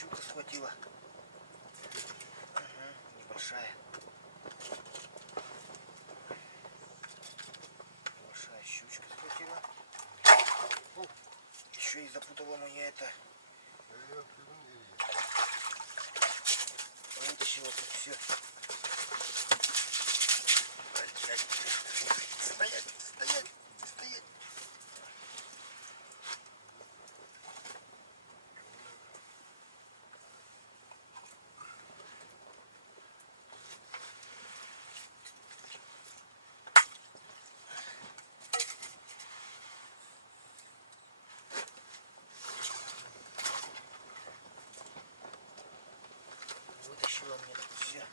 щука схватила. Угу, небольшая. Небольшая щучка схватила. О, еще и запутала мне это. Вытащила тут все. Стоять, стоять, стоять. Вытащила мне тут все.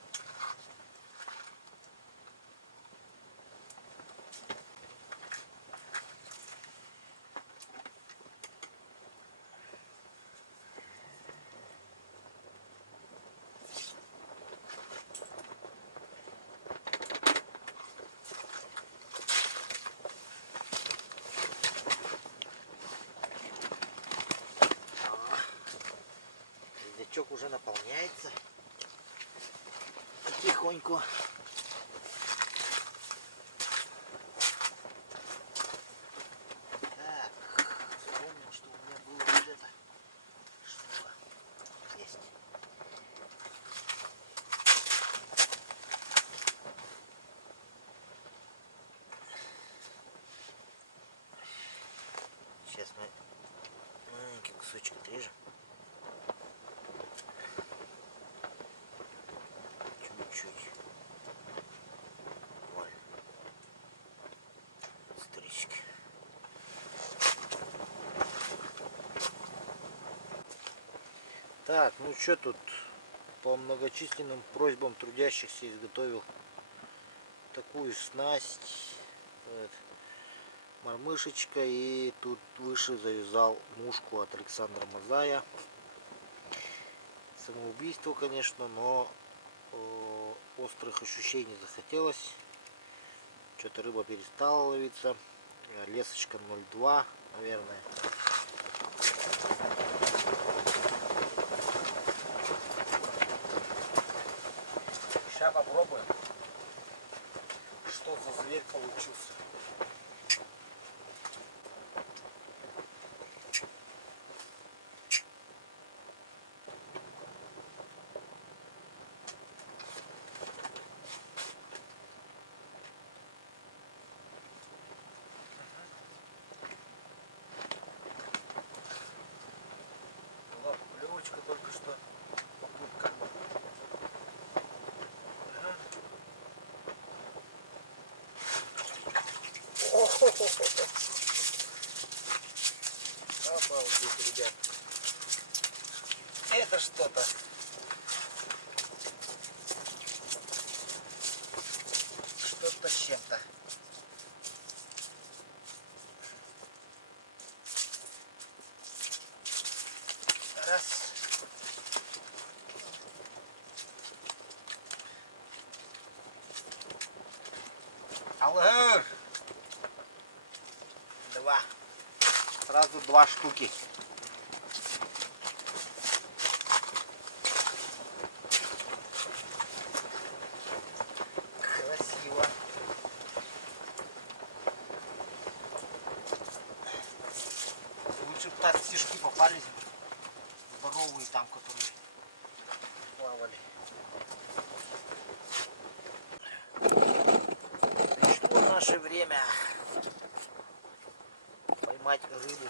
Рюкзачок уже наполняется потихоньку. Так, вспомнил, что у меня было вот это штука. Есть. Сейчас мы маленький кусочек отрежем. Чуть-чуть. Вон. Стрички. Так, ну что тут? По многочисленным просьбам трудящихся изготовил такую снасть. Вот. Мормышечка, и тут выше завязал мушку от Александра Мазая. Самоубийство, конечно, но острых ощущений захотелось. Что-то рыба перестала ловиться. Лесочка 0,2, наверное. Сейчас попробуем, что за зверь получился. Поклевочка только что, попутка. Обалдеть, ребят. Это что-то. Что-то с чем-то. Раз. Алло. Два. Сразу два штуки. Красиво. Лучше бы так стишки попались. Здоровые там, которые плавали. Пришло наше время поймать рыбу.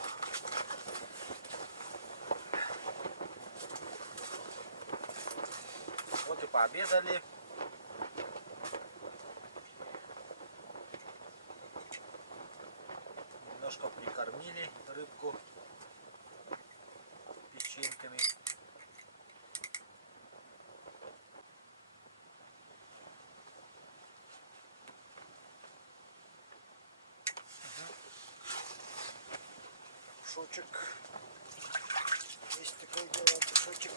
Вот и пообедали. Немножко прикормили рыбку печеньками. Кусочек. Есть такое дело, кусочек.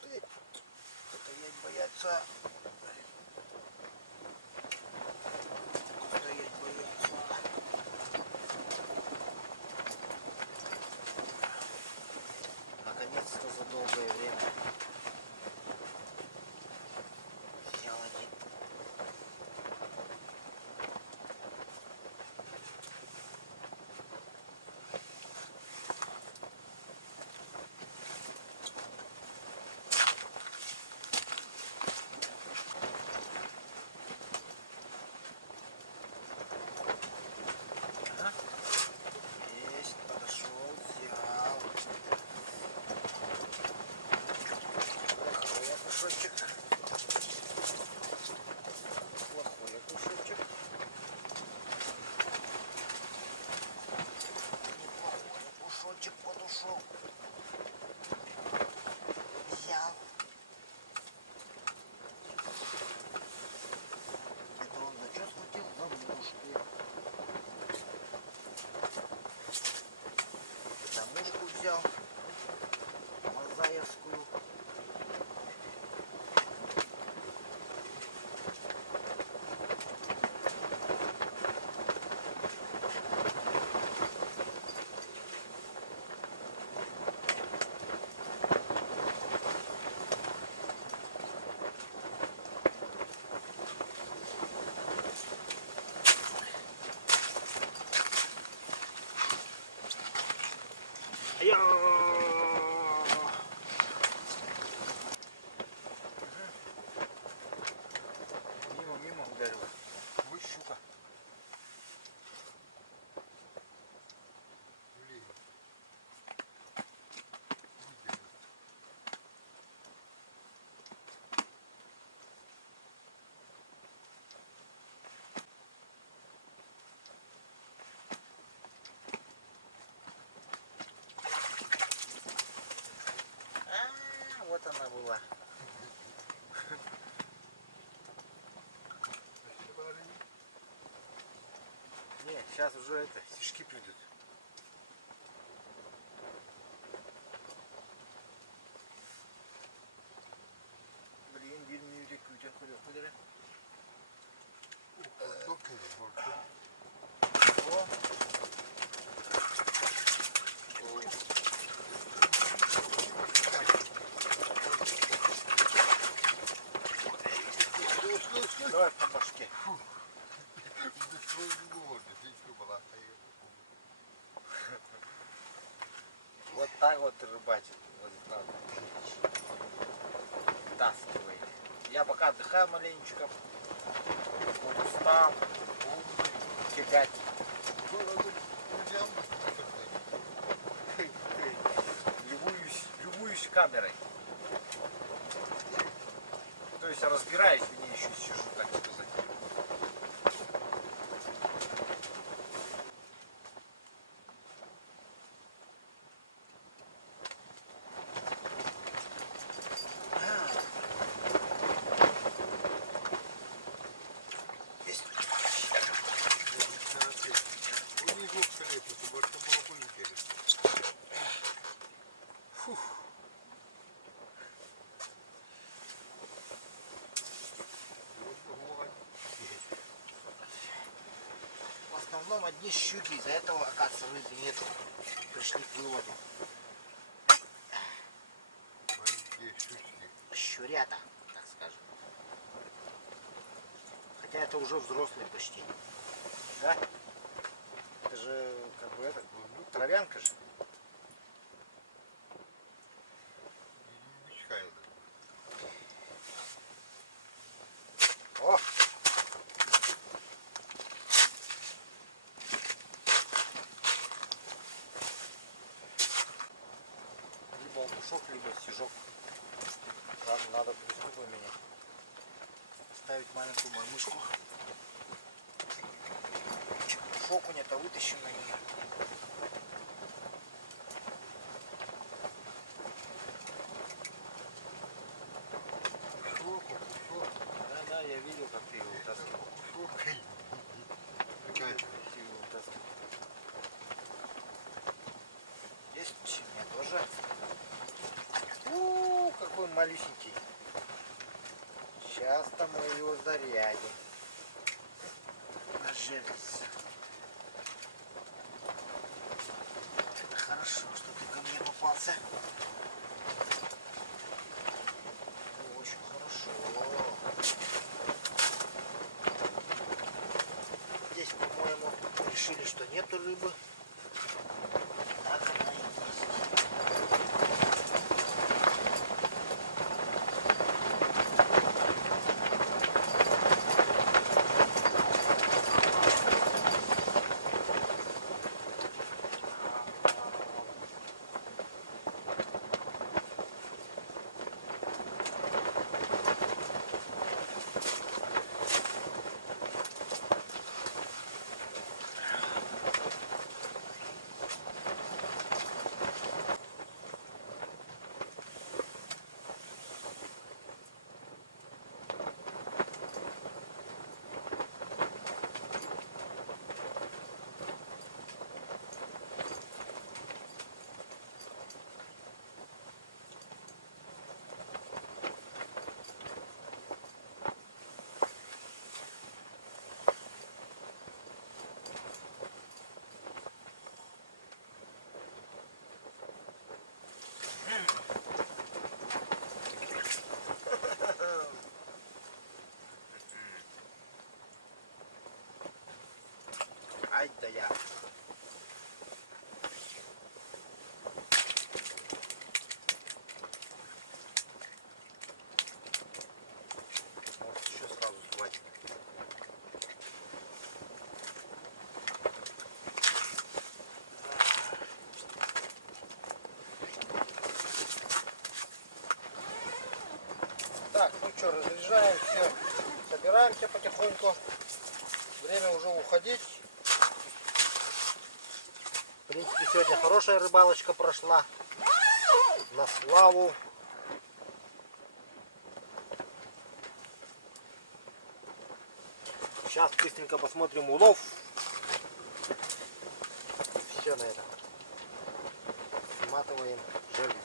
Стоять боятся. Стоять боятся. Я... Мимо ударила. Вы щука. Вот она была. Нет, сейчас уже это, стишки придут. Блин, вельми рекрутер ходят. Давай по башке. Вот так вот рыбачит. Вот так. Вытаскивает. Я пока отдыхаю маленечко. Устал. Тягать. Любуюсь камерой. То есть разбираюсь в ней, еще сижу, так сказать. В основном одни щуки, из-за этого, оказывается, рыбы нет. Пришли к выводу. Щурята, так скажем. Хотя это уже взрослые почти. Да? Это же как бы это, травянка же. О! Либо ушок, либо стежок. Надо приступать меня. Ставить маленькую мормышку. Окунь-то вытащим на нее. Да, я видел, как ты его вытаскивал. Есть у меня тоже. Какой малюсенький. Сейчас-то мы его зарядим. Наживется. Это хорошо, что ты ко мне попался. Очень хорошо. Здесь, по-моему, решили, что нету рыбы. Так она и есть. что, разряжаем все, собираемся потихоньку. Время уже уходить. В принципе, сегодня хорошая рыбалочка прошла. На славу. Сейчас быстренько посмотрим улов. Все на это. Сматываем жерлиц.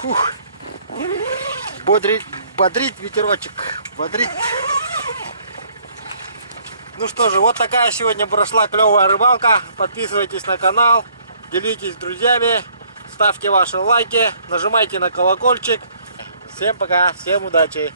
Фух. Бодрит ветерочек. Бодрит. Ну что же, вот такая сегодня прошла клевая рыбалка. Подписывайтесь на канал, делитесь с друзьями, ставьте ваши лайки, нажимайте на колокольчик. Всем пока, всем удачи.